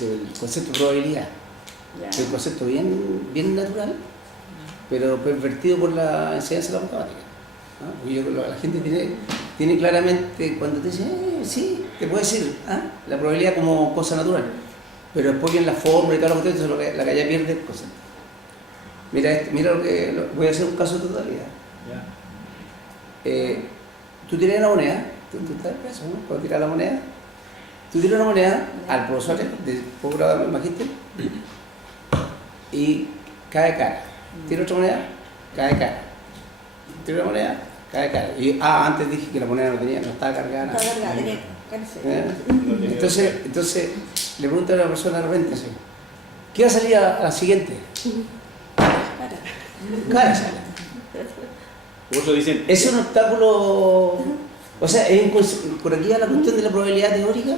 del concepto de probabilidad. Ya. Es un concepto bien natural, pero pervertido por la enseñanza de la matemática. ¿Ah? Porque la gente tiene claramente, cuando te dice, sí, te puede decir la probabilidad como cosa natural, pero después viene la fórmula y todo lo que la que ya pierde el concepto. Mira voy a hacer un caso de totalidad. Tú tiras una moneda, tú estás preso, ¿no? Cuando tiras la moneda, tú tiras una moneda al profesor de posgrado de magíster y cae cara. Tira otra moneda, cae cara. Tira una moneda, cae cara. Y antes dije que la moneda no estaba cargada. No estaba cargada, tenía que cargarse. Entonces le pregunta a la persona de repente así, ¿qué va a salir a la siguiente? Cara sale. Otros dicen, Es un obstáculo, o sea, por aquí va la cuestión de la probabilidad teórica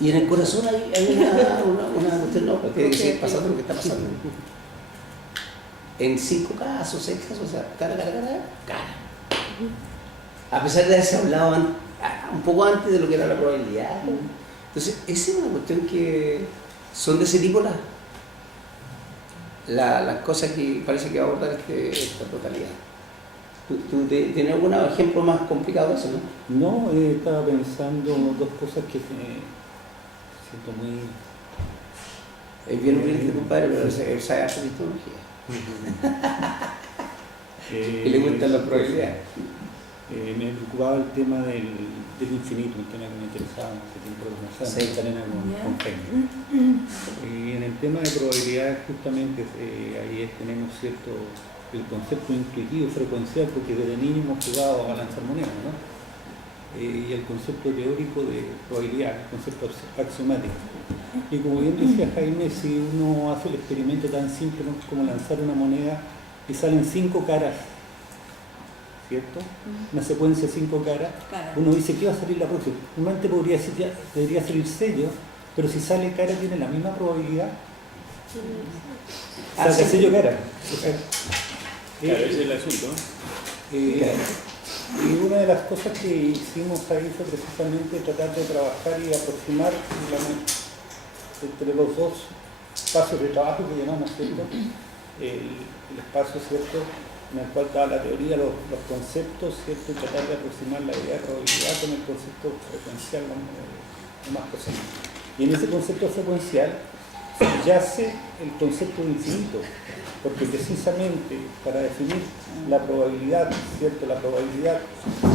y en el corazón hay una cuestión, no, porque tiene que seguir pasando lo que está pasando. En 5 casos, 6 casos, o sea, cara. A pesar de haberse hablado un poco antes de lo que era la probabilidad. Entonces, esa es una cuestión que son de ese tipo las cosas que parece que va a abordar esta totalidad. ¿Tú tienes algún ejemplo más complicado de eso, no? No, estaba pensando dos cosas que siento muy... Es bien humilde, compadre, pero él sabe hacer histología. Y le gustan las probabilidades. Me preocupaba el tema del infinito, un tema que me interesaba hace tiempo de conversar, con Jaime. Y en el tema de probabilidades, justamente, ahí tenemos el concepto intuitivo frecuencial, porque desde niño hemos jugado a lanzar monedas, ¿no? Y el concepto teórico de probabilidad, el concepto axiomático. Y como bien decía Jaime, si uno hace el experimento tan simple como lanzar una moneda y salen 5 caras, ¿cierto? Una secuencia de 5 caras, uno dice, ¿qué va a salir la próxima? Normalmente debería salir sello, pero si sale cara tiene la misma probabilidad. O sea, sello cara. Claro, ese es el asunto. Y una de las cosas que hicimos ahí fue precisamente tratar de trabajar y aproximar entre los dos espacios de trabajo que llamamos, ¿cierto? El espacio, ¿cierto?, en el cual estaba la teoría, los conceptos, ¿cierto?, y tratar de aproximar la idea de probabilidad con el concepto frecuencial lo más posible. Y en ese concepto frecuencial yace el concepto de infinito, porque precisamente para definir la probabilidad, ¿cierto?, la probabilidad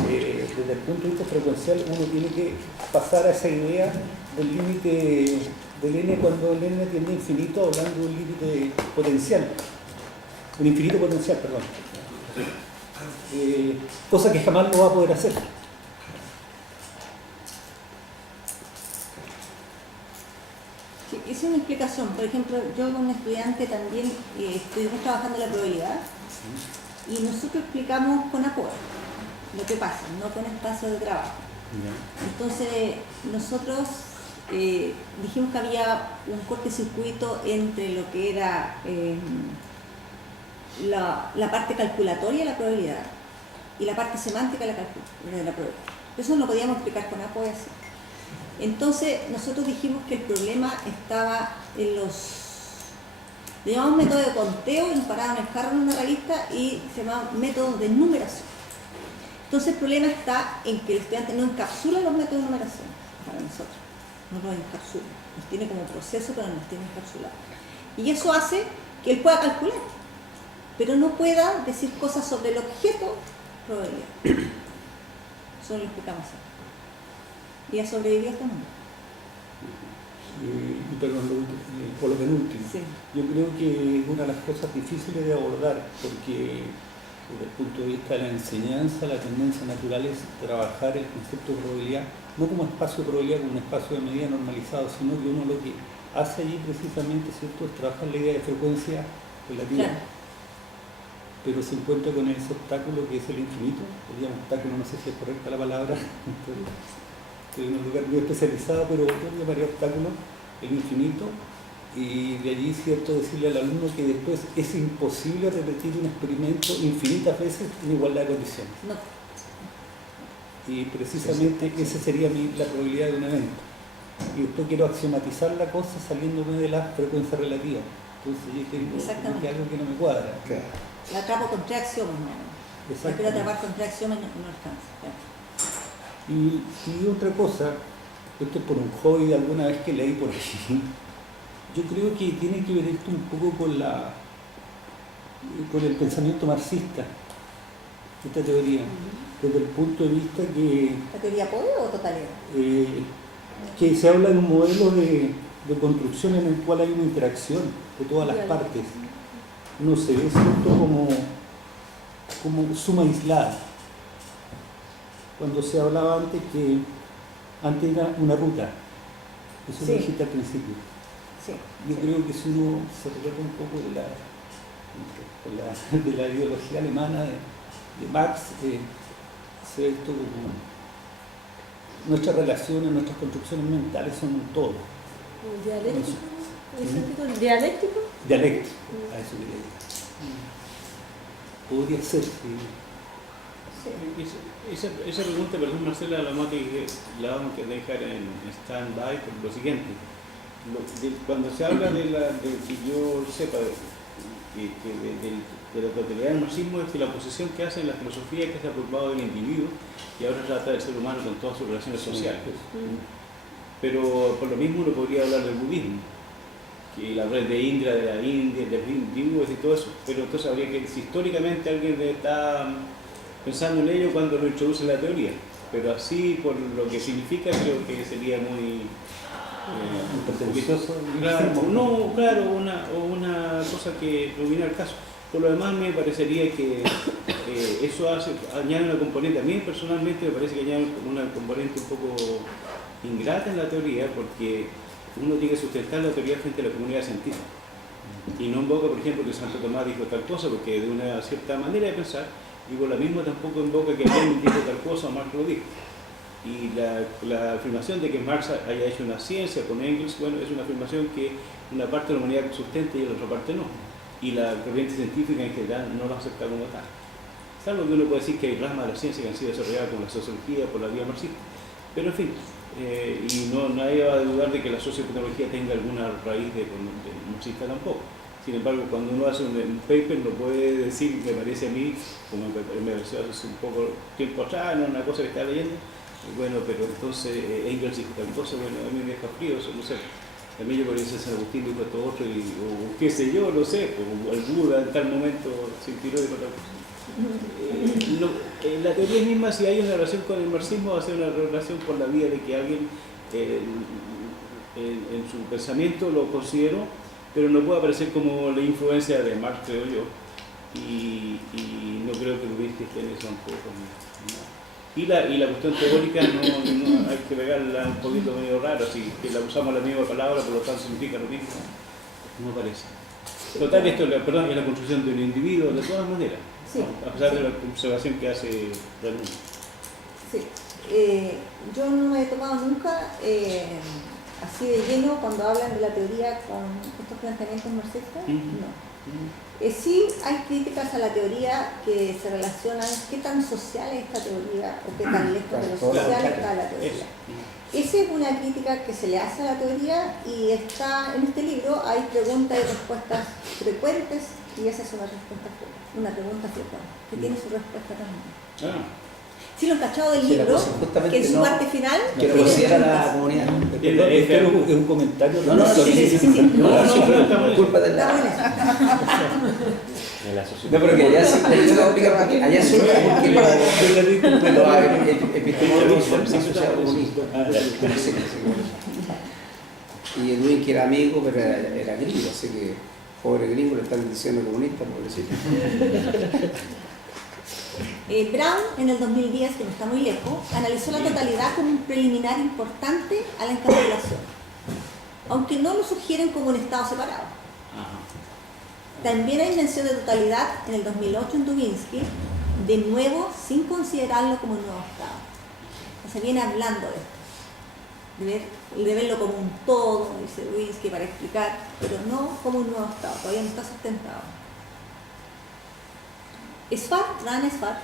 desde el punto de vista frecuencial, uno tiene que pasar a esa idea del límite del n cuando el n tiende a infinito, hablando de un límite potencial, un infinito potencial, perdón. Cosa que jamás lo va a poder hacer. Hice una explicación. Por ejemplo, yo con un estudiante también estuvimos trabajando la probabilidad y nosotros explicamos con apoyo lo que pasa, no con espacio de trabajo. Entonces, nosotros dijimos que había un cortocircuito entre lo que era la parte calculatoria de la probabilidad y la parte semántica de la probabilidad. Eso no lo podíamos explicar con apoyo así. Entonces nosotros dijimos que el problema estaba en le llamamos método de conteo, y nos paraban el carro en una revista y se llamaba método de numeración. Entonces el problema está en que el estudiante no encapsula los métodos de numeración para nosotros, no los encapsula, los tiene como proceso pero no los tiene encapsulados. Y eso hace que él pueda calcular, pero no pueda decir cosas sobre el objeto probabilidad. Eso lo explicamos así. Y ha sobrevivido hasta el mundo. Perdón, por lo penúltimo. Sí. Yo creo que es una de las cosas difíciles de abordar, porque desde el punto de vista de la enseñanza, la tendencia natural es trabajar el concepto de probabilidad, no como espacio de probabilidad, como un espacio de medida normalizado, sino que uno lo que hace allí precisamente, ¿cierto?, es trabajar la idea de frecuencia relativa. Claro. Pero se encuentra con ese obstáculo que es el infinito, digamos obstáculo, no sé si es correcta la palabra, estoy en un lugar muy especializado, pero yo llamaría obstáculo, el infinito, y de allí, ¿cierto?, decirle al alumno que después es imposible repetir un experimento infinitas veces en igualdad de condiciones. No. Y precisamente esa sería la probabilidad de un evento. y después quiero axiomatizar la cosa saliéndome de la frecuencia relativa. Entonces yo tengo Exactamente. algo que no me cuadra. Claro. La atrapo con tres axiomas, ¿no? Exacto. Pero atrapar con tres axiomas no alcanza. Claro. Y otra cosa, esto es por un hobby de alguna vez que leí por ahí, yo creo que tiene que ver esto un poco con el pensamiento marxista, esta teoría, desde el punto de vista ¿La teoría poder o totalidad? que se habla de un modelo de construcción en el cual hay una interacción de todas las partes. No se ve esto como suma aislada. Cuando se hablaba antes que antes era una ruta, eso Sí. lo dijiste al principio. Sí. Yo creo que si uno se recuerda un poco de la ideología alemana de Marx, se ve esto como nuestras relaciones, nuestras construcciones mentales son un todo. ¿Dialéctico? ¿En ese sentido? ¿Dialéctico? Dialéctico, a eso quería llegar. Podría ser, sí. Esa pregunta, perdón Marcela, la vamos a dejar en stand-by por lo siguiente. Cuando se habla de que yo sepa de la totalidad del marxismo, es que la oposición que hace en la filosofía que se ha preocupado del individuo y ahora trata del ser humano con todas sus relaciones sociales. Pero por lo mismo uno podría hablar del budismo, que la red de Indra, de la India, de hindúes y todo eso, pero entonces habría que, si históricamente alguien está pensando en ello cuando lo introduce en la teoría, pero así por lo que significa creo que sería muy pretencioso. claro, una cosa que no viene al caso. Por lo demás me parecería que eso añade una componente, a mí personalmente me parece que añade una componente un poco ingrata en la teoría, porque uno tiene que sustentar la teoría frente a la comunidad científica y no invoca, por ejemplo, que Santo Tomás dijo tal cosa, porque de una cierta manera de pensar, y por la misma tampoco invoca que Lenin dijo tal cosa o Marx lo dijo. Y la afirmación de que Marx haya hecho una ciencia con Engels, bueno, es una afirmación que una parte de la humanidad sustenta y la otra parte no, y la corriente científica en general no lo acepta como tal. Salvo que uno puede decir que hay ramas de la ciencia que han sido desarrolladas como la sociología por la vía marxista, pero en fin, y nadie va a dudar de que la sociotecnología tenga alguna raíz de marxista tampoco. Sin embargo, cuando uno hace un paper no puede decir, me parece a mí, como me pareció hace un poco tiempo atrás, no una cosa que estaba leyendo, bueno, pero entonces Engels dijo tal cosa, bueno, a mí me deja frío, eso no sé. También yo podría decir San Agustín dijo esto otro, o qué sé yo, no sé, o el Buda en tal momento se inspiró de otra cosa. La teoría misma, si hay una relación con el marxismo, va a ser una relación por la vía de que alguien en su pensamiento lo consideró, pero no puede aparecer como la influencia de Marx, creo yo, y no creo que Lubinsky esté en eso tampoco. Y la cuestión teórica no hay que pegarla un poquito medio raro, así que la usamos la misma palabra, por lo tanto significa lo mismo, no parece. Total, esto es la construcción de un individuo, de todas maneras, Sí. a pesar de la observación que hace Ramón. Sí. Yo no me he tomado nunca así de lleno cuando hablan de la teoría con estos planteamientos marxistas, no. Sí hay críticas a la teoría que se relacionan qué tan social es esta teoría o qué tan lejos de lo social está la teoría. Esa es una crítica que se le hace a la teoría y está en este libro, hay preguntas y respuestas frecuentes y esa es una pregunta frecuente que tiene su respuesta también. Sí, lo cachado del Sí, la libro, cosa justamente que en su no- parte final Que lo tiene considera la preguntas. comunidad. Es un comentario. No, sí. no, culpa de Está la... buena. En la sociedad. No, pero que allá sí, yo te voy a explicar por qué. Allá surge porque los epistemólogos son asociados comunistas. Y Edwin, que era amigo, pero era gringo, así que pobre gringo le están diciendo comunista, pobrecito. Brown, en el 2010, que no está muy lejos, analizó la totalidad como un preliminar importante a la encapsulación, aunque no lo sugieren como un estado separado. También hay mención de totalidad en el 2008 en Dubinsky, de nuevo sin considerarlo como un nuevo estado. O sea, viene hablando de esto, de verlo como un todo, dice Dubinsky, para explicar, pero no como un nuevo estado, todavía no está sustentado. Rana Sfar,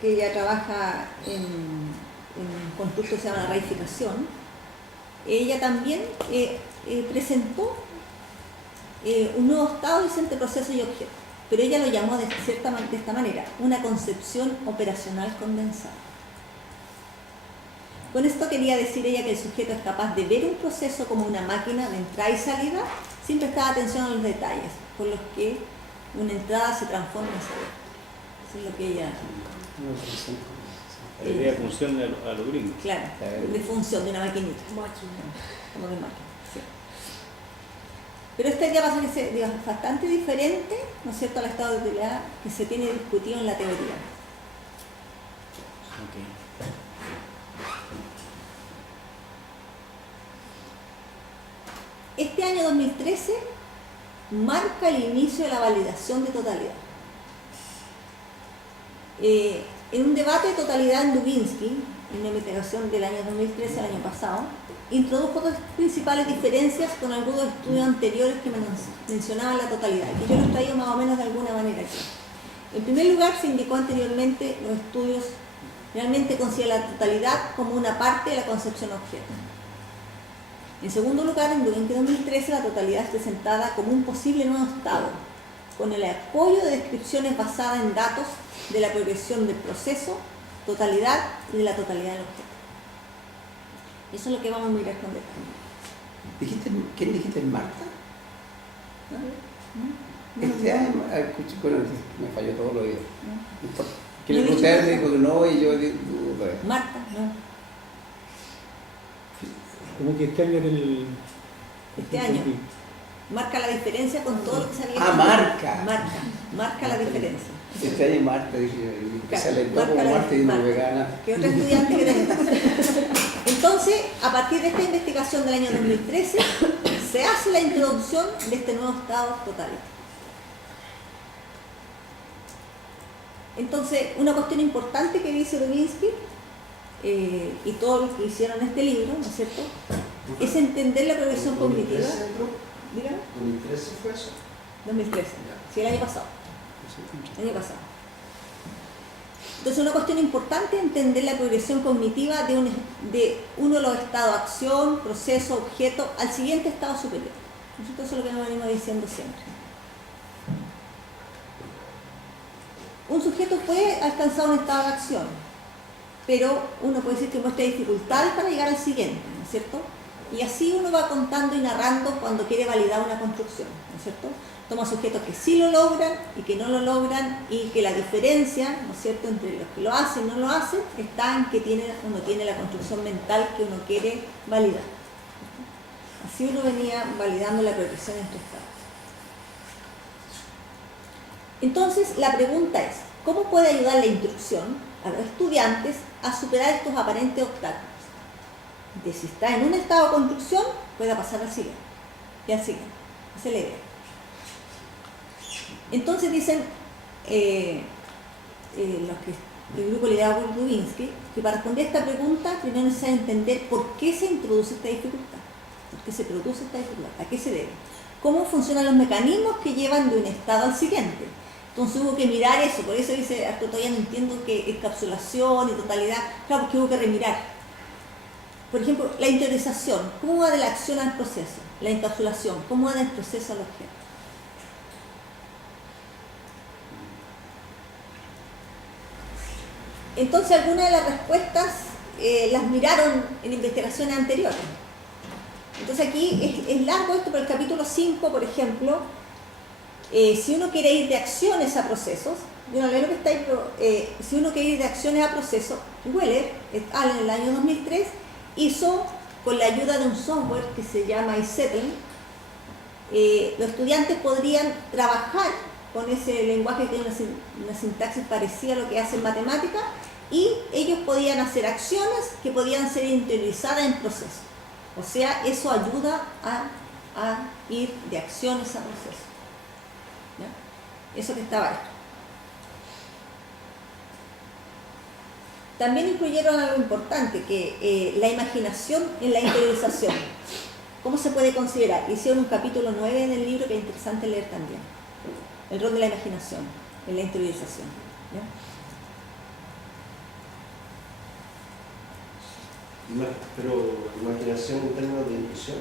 que ella trabaja en un constructo que se llama la reificación, ella también presentó un nuevo estado docente, proceso y objeto, pero ella lo llamó de esta manera, una concepción operacional condensada. Con esto quería decir ella que el sujeto es capaz de ver un proceso como una máquina de entrada y salida sin prestar atención a los detalles, por los que una entrada se transforma en salida. Eso es lo que ella... La idea de función a los gringos. Claro, de función de una maquinita. Máquina. Como de máquina, sí. Pero esta idea va a ser digamos, bastante diferente, ¿no es cierto?, al estado de utilidad que se tiene discutido en la teoría. Okay. Este año 2013 marca el inicio de la validación de totalidad. En un debate de totalidad en Dubinsky, en una investigación del año 2013, el año pasado, introdujo dos principales diferencias con algunos estudios anteriores que mencionaban la totalidad, que yo los traigo más o menos de alguna manera aquí. En primer lugar, se indicó anteriormente, los estudios realmente consideran la totalidad como una parte de la concepción objeto. En segundo lugar, en Dubinsky 2013, la totalidad es presentada como un posible nuevo estado, con el apoyo de descripciones basadas en datos de la progresión del proceso, totalidad y de la totalidad del objeto. Eso es lo que vamos a mirar con detalle. ¿Quién dijiste? ¿Marta? ¿No? Este año, bueno, me falló todo lo oído. ¿No? Que le pregunté a él, me dijo que no, y yo digo, Marta, no. Como que este año era el... Este año. Marca la diferencia con todo lo que se había hecho. marca. Marca la diferencia. Este año Marta, dije, y que se alentó Marca como la- Marta y una marca. vegana. Que otro estudiante que tenga. Entonces, a partir de esta investigación del año 2013, se hace la introducción de este nuevo estado totalitario. Entonces, una cuestión importante que dice Dubinsky, y todos los que hicieron este libro, ¿no es cierto?, es entender la progresión cognitiva. Dígame. 2013 fue eso. 2013, sí, el año pasado. El año pasado. Entonces, una cuestión importante es entender la progresión cognitiva de uno de los estados, acción, proceso, objeto, al siguiente estado superior. Nosotros eso es lo que nos venimos diciendo siempre. Un sujeto puede alcanzar un estado de acción, pero uno puede decir que muestra dificultades para llegar al siguiente, ¿no es cierto? Y así uno va contando y narrando cuando quiere validar una construcción, ¿no es cierto? Toma sujetos que sí lo logran y que no lo logran, y que la diferencia, ¿no es cierto?, entre los que lo hacen y no lo hacen está en que uno tiene la construcción mental que uno quiere validar. Así uno venía validando la progresión entre estados. Entonces, la pregunta es, ¿cómo puede ayudar la instrucción a los estudiantes a superar estos aparentes obstáculos? De si está en un estado de construcción, pueda pasar al siguiente, y al siguiente. Esa es la idea. Entonces dicen el grupo liderado por Dubinsky que para responder a esta pregunta primero es necesario entender por qué se introduce esta dificultad, por qué se produce esta dificultad, a qué se debe, cómo funcionan los mecanismos que llevan de un estado al siguiente. Entonces hubo que mirar eso, por eso dice, hasta todavía no entiendo que encapsulación y totalidad, claro, porque hubo que remirar. Por ejemplo, la interiorización, ¿cómo va de la acción al proceso? La encapsulación, ¿cómo va del proceso al objeto? Entonces algunas de las respuestas las miraron en investigaciones anteriores. Entonces aquí es largo esto, pero el capítulo 5, por ejemplo, si uno quiere ir de acciones a procesos, yo no leo lo que está ahí, pero si uno quiere ir de acciones a procesos, Weller, et al. En el año 2003, hizo, con la ayuda de un software que se llama iSettle, los estudiantes podrían trabajar con ese lenguaje que tiene una sintaxis parecida a lo que hace en matemática, y ellos podían hacer acciones que podían ser interiorizadas en procesos. O sea, eso ayuda a ir de acciones a procesos. ¿Ya? Eso que estaba ahí. También incluyeron algo importante, que la imaginación en la interiorización. ¿Cómo se puede considerar? Hicieron un capítulo 9 del libro que es interesante leer también. El rol de la imaginación en la interiorización. ¿Ya? Pero imaginación en términos de intuición.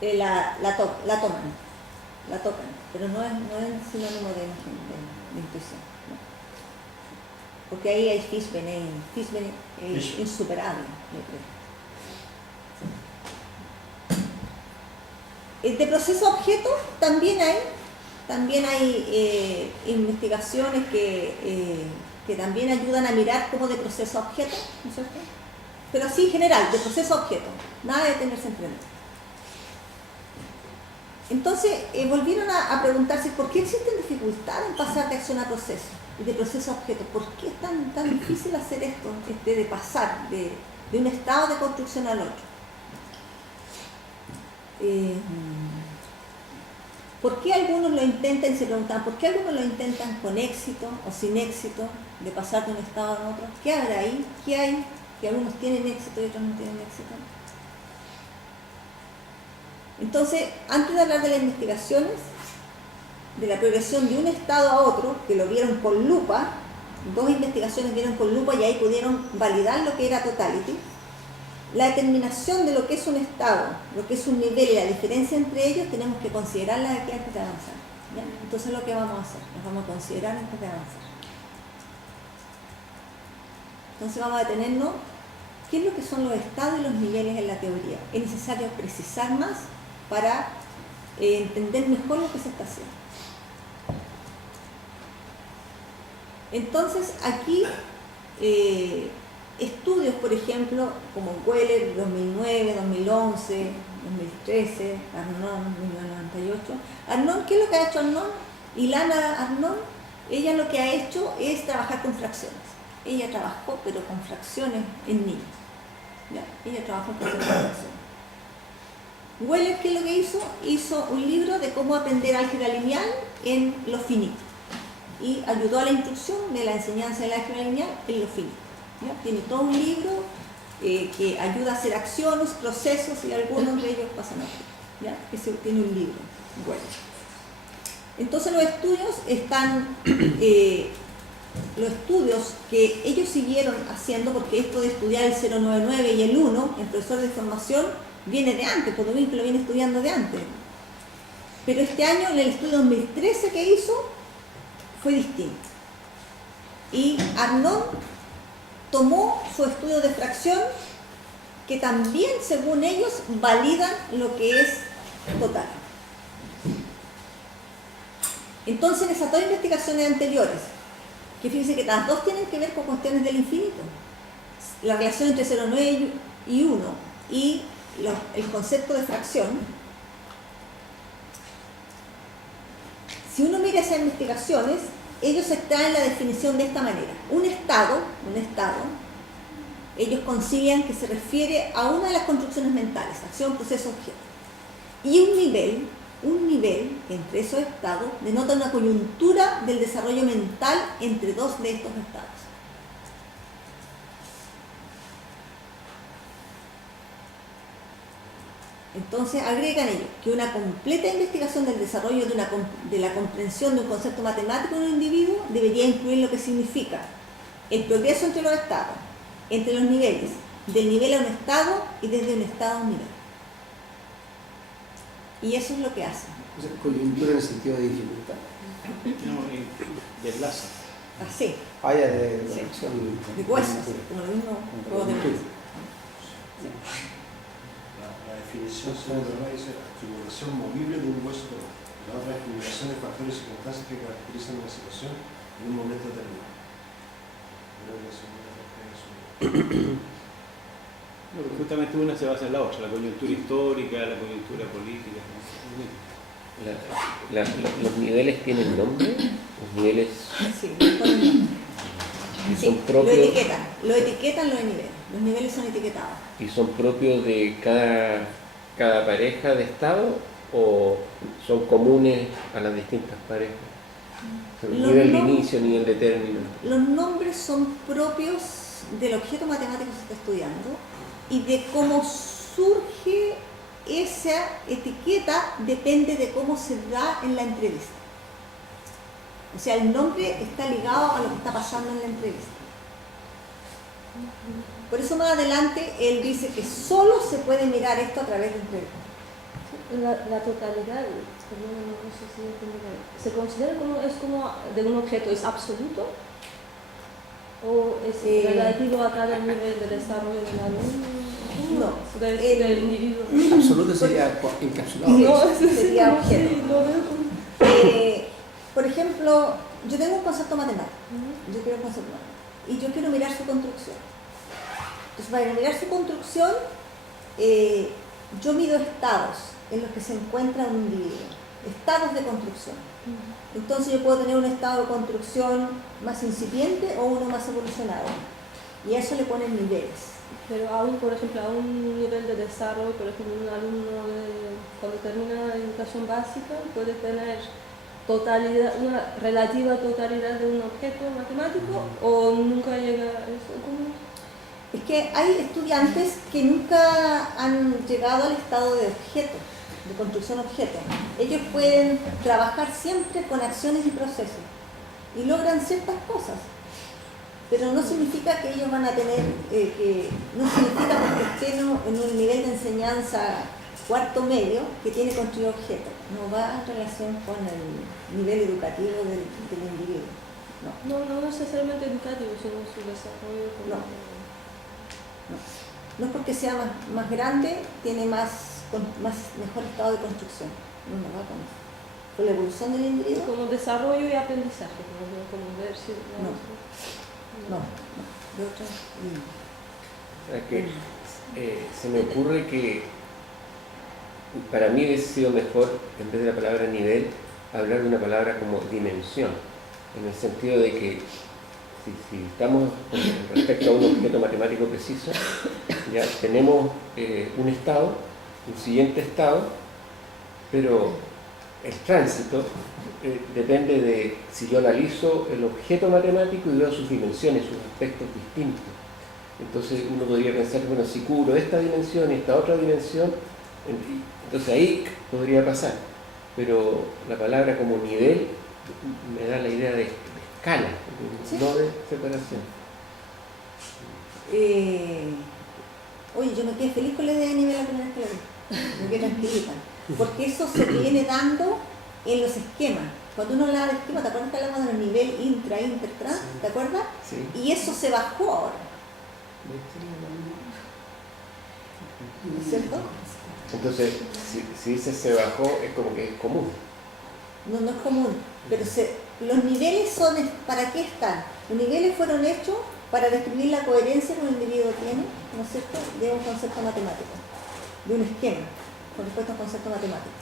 La tocan, pero no es sinónimo de intuición. ¿No? Porque ahí hay Fishbane es insuperable, yo creo. De proceso a objeto también hay investigaciones que también ayudan a mirar como de proceso a objeto, ¿no es cierto? Pero así en general, de proceso a objeto, nada de tenerse entre medio. Entonces volvieron a preguntarse por qué existen dificultades en pasar de acción a proceso y de proceso a objeto. ¿Por qué es tan difícil hacer esto, de pasar de un estado de construcción al otro? ¿Por qué algunos lo intentan y se preguntan, por qué algunos lo intentan con éxito o sin éxito, de pasar de un estado a otro? ¿Qué habrá ahí? ¿Qué hay? Que algunos tienen éxito y otros no tienen éxito. Entonces, antes de hablar de las investigaciones, de la progresión de un estado a otro, que lo vieron con lupa, 2 investigaciones vieron con lupa y ahí pudieron validar lo que era totality, la determinación de lo que es un estado, lo que es un nivel y la diferencia entre ellos, tenemos que considerarla aquí antes de avanzar. ¿Ya? Entonces, lo que vamos a hacer, nos vamos a considerar antes de avanzar. Entonces, vamos a detenernos. ¿Qué es lo que son los estados y los niveles en la teoría? Es necesario precisar más para entender mejor lo que se está haciendo. Entonces, aquí estudios, por ejemplo, como Weller 2009, 2011, 2013, Arnón 1998. Arnón, ¿qué es lo que ha hecho Arnón? Ilana Arnón, ella lo que ha hecho es trabajar con fracciones. Ella trabajó, pero con fracciones en niños. ¿Ya? Ella trabajó con fracciones. Weller, ¿qué es lo que hizo? Hizo un libro de cómo aprender álgebra lineal en lo finito. Y ayudó a la instrucción de la enseñanza del álgebra lineal en lo finito. ¿Ya? Tiene todo un libro que ayuda a hacer acciones, procesos, y algunos de ellos pasan aquí. ¿Ya? Ese tiene un libro. Bueno. Entonces los estudios están... los estudios que ellos siguieron haciendo, porque esto de estudiar el 099 y el 1, el profesor de formación, viene de antes, porque lo viene estudiando de antes. Pero este año, en el estudio 2013 que hizo, fue distinto. Y Arnón tomó su estudio de fracción, que también, según ellos, validan lo que es total. Entonces, en esas 2 investigaciones anteriores, que fíjense que las 2 tienen que ver con cuestiones del infinito, la relación entre 0,9 y 1 y el concepto de fracción. Si uno mira esas investigaciones, ellos extraen la definición de esta manera. Un estado, ellos consiguen que se refiere a una de las construcciones mentales, acción, proceso, objeto. Y un nivel entre esos estados denota una coyuntura del desarrollo mental entre 2 de estos estados. Entonces agregan ellos que una completa investigación del desarrollo de la comprensión de un concepto matemático en un individuo debería incluir lo que significa el progreso entre los estados, entre los niveles, del nivel a un estado y desde un estado a un nivel. Y eso es lo que hacen. O sea, coyuntura en el sentido de dificultad. No, deslaza. Así, Vaya de sí. corrección. De huesos, como lo mismo juego de huesos. La definición según la dice acumulación movible de un hueso de otro. La otra es acumulación de factores y circunstancias que caracterizan una situación en un momento determinado. Creo que eso No, porque justamente una se basa en la otra, la coyuntura histórica, la coyuntura política. Los niveles tienen nombre, los niveles Sí, sí, son lo propios etiquetan los niveles. Los niveles son etiquetados. y son propios de cada pareja de estado o son comunes a las distintas parejas. Nivel de inicio, nivel de término. Los nombres son propios del objeto matemático que se está estudiando y de cómo surge esa etiqueta depende de cómo se da en la entrevista. O sea, el nombre está ligado a lo que está pasando en la entrevista. Por eso más adelante él dice que solo se puede mirar esto a través de un proyecto. La totalidad, perdón, no sé si entendí bien. ¿Se considera como es como de un objeto, es absoluto? ¿O es relativo a cada nivel de desarrollo del alumno? No, Del individuo. Absoluto sería encapsulado. No, eso sí, sería no, objeto. sí, lo veo como... Por ejemplo, yo tengo un concepto matemático, yo quiero un concepto matemático, y yo quiero mirar su construcción. Entonces, para mirar su construcción, yo mido estados en los que se encuentra un individuo, estados de construcción. Entonces yo puedo tener un estado de construcción más incipiente o uno más evolucionado, y a eso le ponen niveles. Pero aún, por ejemplo, a un nivel de desarrollo, por ejemplo, un alumno cuando termina la educación básica puede tener totalidad, una relativa totalidad de un objeto matemático, o nunca llega a eso. ¿Cómo? Es que hay estudiantes que nunca han llegado al estado de objeto, de construcción objeto. Ellos pueden trabajar siempre con acciones y procesos y logran ciertas cosas, pero no significa que ellos van a tener, no significa porque estén en un nivel de enseñanza cuarto medio que tiene construido objeto. No va en relación con el nivel educativo del individuo. No necesariamente educativo, sino su desarrollo. No es porque sea más grande, tiene mejor estado de construcción. No va con la evolución del individuo. Como desarrollo y aprendizaje, como ver si... No, de otra línea. Se me ocurre que para mí hubiese sido mejor, en vez de la palabra nivel, hablar de una palabra como dimensión, en el sentido de que si estamos respecto a un objeto matemático preciso, ya tenemos un estado, un siguiente estado, pero el tránsito depende de si yo analizo el objeto matemático y veo sus dimensiones, sus aspectos distintos. Entonces uno podría pensar, bueno, si cubro esta dimensión y esta otra dimensión, entonces ahí podría pasar. Pero la palabra como nivel me da la idea de escala, ¿sí? No de separación. Oye, yo me quedé feliz con la idea de nivel la primera vez que la vi. Me quedé tranquilita. Porque eso se viene dando en los esquemas. Cuando uno habla de esquema, ¿te acuerdas que hablamos de los niveles intra, inter, trans? ¿Te acuerdas? Sí. Y eso se bajó ahora. ¿No es cierto? Entonces, si dice se bajó, es como que es común. No es común. Pero los niveles son, ¿para qué están? Los niveles fueron hechos para describir la coherencia que un individuo tiene, ¿no es cierto?, de un concepto matemático, de un esquema, con respecto a un concepto matemático.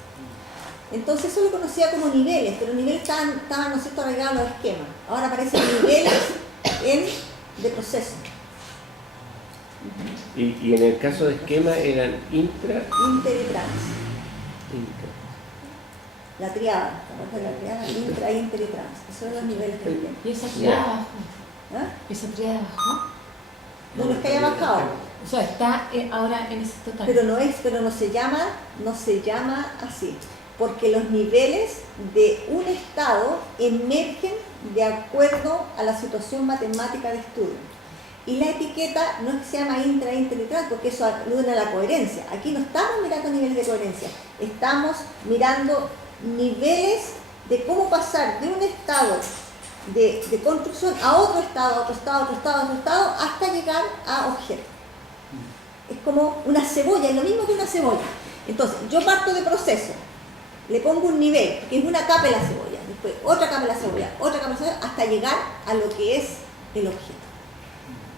Entonces eso lo conocía como niveles, pero los niveles estaban ¿no es cierto?, arraigados a los esquemas. Ahora aparecen niveles de proceso. Y en el caso de esquema eran inter Inter y trans. intra. La triada, la triada, intra, inter y trans. Esos son los niveles del esquema. ¿Y esa triada bajó? ¿Ah? ¿Esa triada bajó? No es que haya bajado, O sea, está ahora en ese total. pero no se llama así, porque los niveles de un estado emergen de acuerdo a la situación matemática de estudio. Y la etiqueta no es que se llama intra, inter y trans, porque eso alude a la coherencia. Aquí no estamos mirando niveles de coherencia, estamos mirando niveles de cómo pasar de un estado de construcción a otro estado, hasta llegar a objeto. Es como una cebolla, es lo mismo que una cebolla. Entonces, yo parto de proceso, le pongo un nivel, que es una capa de la cebolla, después otra capa de la cebolla, otra capa de la cebolla, hasta llegar a lo que es el objeto.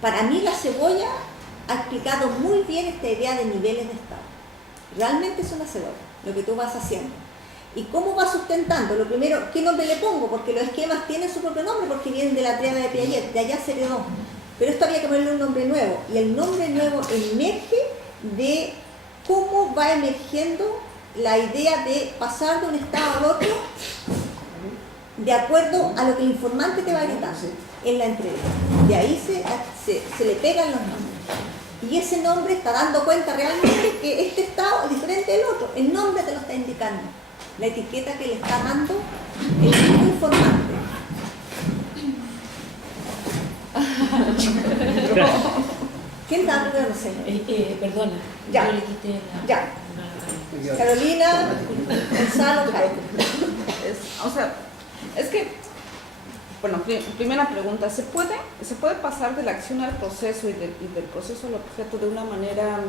Para mí la cebolla ha explicado muy bien esta idea de niveles de estado. Realmente es una cebolla, lo que tú vas haciendo. ¿Y cómo vas sustentando? Lo primero, ¿qué nombre le pongo? Porque los esquemas tienen su propio nombre porque vienen de la triada de Piaget, de allá se heredó. Pero esto había que ponerle un nombre nuevo. Y el nombre nuevo emerge de cómo va emergiendo la idea de pasar de un estado al otro de acuerdo a lo que el informante te va gritando en la entrevista. De ahí se le pegan los nombres. Y ese nombre está dando cuenta realmente que este estado es diferente del otro. El nombre te lo está indicando. La etiqueta que le está dando el mismo informante. ¿Quién estaba primero? No sé. Perdona, Ya. yo le quité la... Ya. Carolina, Gonzalo, Jaime. O sea, es que, bueno, primera pregunta, ¿se puede pasar de la acción al proceso y del proceso al objeto de una manera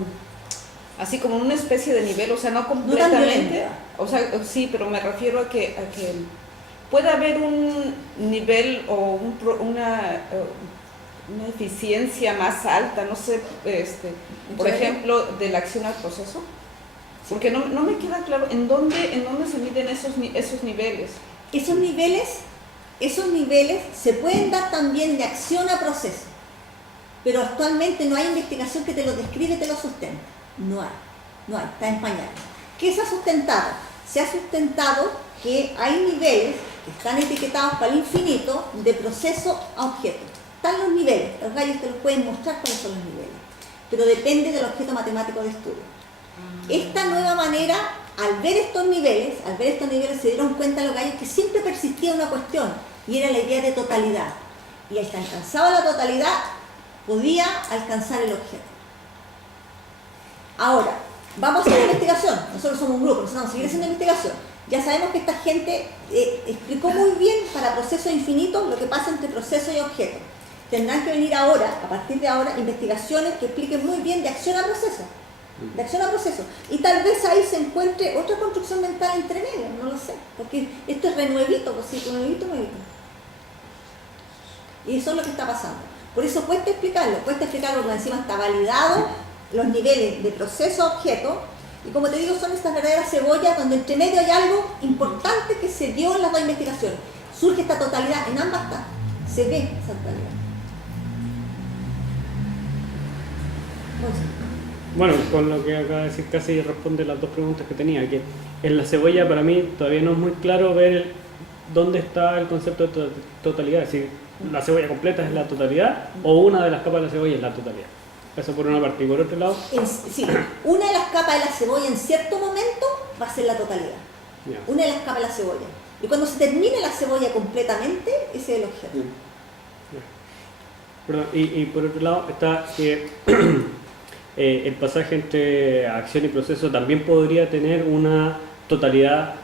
así como una especie de nivel, o sea, no completamente, violenta. o sea, sí, pero me refiero a que puede haber un nivel o una eficiencia más alta, no sé, por ejemplo, de la acción al proceso? Porque no me queda claro en dónde se miden esos niveles. Esos niveles se pueden dar también de acción a proceso, pero actualmente no hay investigación que te lo describe y te lo sustente. No hay, está en pañales. ¿Qué se ha sustentado? Se ha sustentado que hay niveles que están etiquetados para el infinito de proceso a objeto. Están los niveles, los gallos te los pueden mostrar cuáles son los niveles, pero depende del objeto matemático de estudio. Esta nueva manera, al ver estos niveles se dieron cuenta los gallos que siempre persistía una cuestión, y era la idea de totalidad. Y al que alcanzaba la totalidad, podía alcanzar el objeto. Ahora, vamos a hacer investigación. Nosotros somos un grupo, nosotros vamos a seguir haciendo investigación. Ya sabemos que esta gente explicó muy bien para procesos infinitos lo que pasa entre proceso y objeto. Tendrán que venir ahora, a partir de ahora, investigaciones que expliquen muy bien de acción a proceso. De acción a proceso. Y tal vez ahí se encuentre otra construcción mental entre medio, no lo sé. Porque esto es renuevito, pues sí, nuevito. Y eso es lo que está pasando. Por eso cuesta explicarlo porque encima está validado los niveles de proceso a objeto. Y como te digo, son estas verdaderas cebollas donde entre medio hay algo importante que se dio en las dos investigaciones. Surge esta totalidad, en ambas está. Se ve esa totalidad. Bueno, con lo que acaba de decir casi responde las dos preguntas que tenía, que en la cebolla para mí todavía no es muy claro ver dónde está el concepto de totalidad, es decir, la cebolla completa es la totalidad o una de las capas de la cebolla es la totalidad. Eso por una parte. Y por otro lado... Sí, una de las capas de la cebolla en cierto momento va a ser la totalidad. Yeah. Una de las capas de la cebolla. Y cuando se termine la cebolla completamente, ese es el objeto. Perdón, y por otro lado está que el pasaje entre acción y proceso también podría tener una totalidad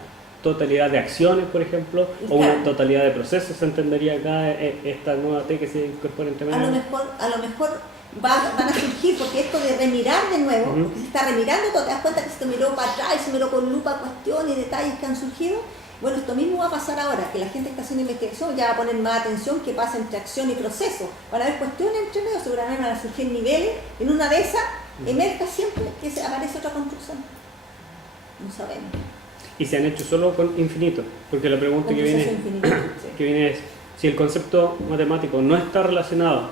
de acciones, por ejemplo, o una totalidad de procesos, se entendería acá esta nueva T que se incorpora entre medio. A lo mejor van a surgir, porque esto de remirar de nuevo, porque se está remirando todo, te das cuenta que se te miró para atrás y se miró con lupa cuestiones y detalles que han surgido. Bueno, esto mismo va a pasar ahora, que la gente que está haciendo investigación ya va a poner más atención que pasa entre acción y proceso. Van a haber cuestiones entre medio, seguramente van a surgir niveles, en una de esas emerge siempre que aparece otra construcción. No sabemos. Y se han hecho solo con infinito, porque la pregunta que viene es, si el concepto matemático no está relacionado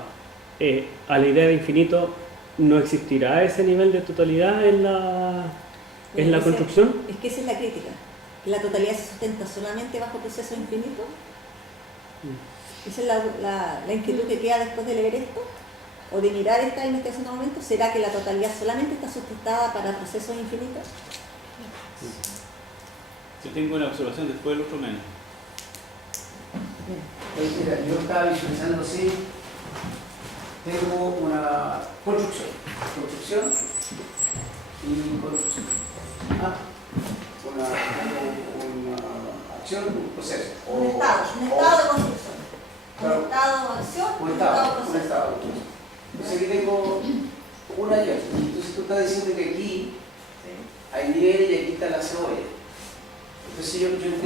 a la idea de infinito, ¿no existirá ese nivel de totalidad en la construcción? Es que esa es la crítica, que la totalidad se sustenta solamente bajo procesos infinitos. Esa es la inquietud que queda después de leer esto, o de mirar esta investigación de momento. ¿Será que la totalidad solamente está sustentada para procesos infinitos? Yo tengo una observación después del otro menos. Mira, yo estaba visualizando así, tengo una construcción y construcción. Una acción, un proceso. Un estado de construcción. Claro. Un estado de acción, Un estado. Entonces aquí tengo una y otra. Entonces tú estás diciendo que aquí hay niveles y aquí está la cebolla. Entonces yo entiendo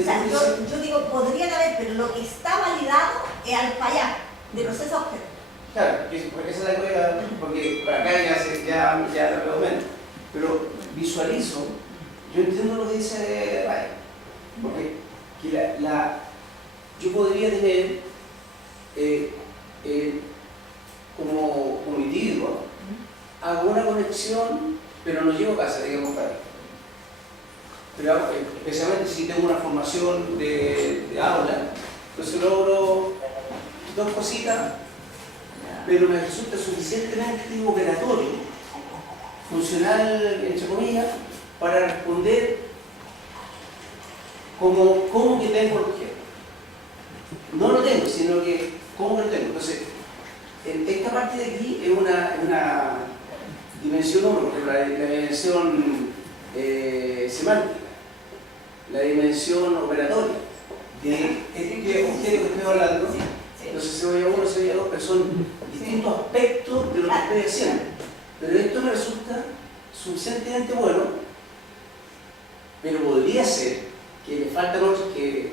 yo digo, podrían haber, pero lo que está validado es al fallar de proceso a objeto. Claro, porque esa es la cosa, porque para acá ya lo veo menos. Pero visualizo, yo entiendo lo que dice Ray, porque que yo podría tener como individuo, hago una conexión, pero no llego a casa, digamos, para ahí. Pero especialmente si tengo una formación de aula, entonces logro dos cositas, pero me resulta suficientemente operatorio, funcional, entre comillas, para responder cómo que tengo el objeto. No lo tengo, sino que cómo que lo tengo. Entonces, esta parte de aquí es una dimensión 1, por ejemplo, la dimensión semántica, la dimensión operatoria, de este objeto que estoy hablando. Entonces cebolla 1, cebolla 2, pero son distintos aspectos de lo que estoy haciendo. Pero esto me resulta suficientemente bueno, pero podría ser que le faltan otros que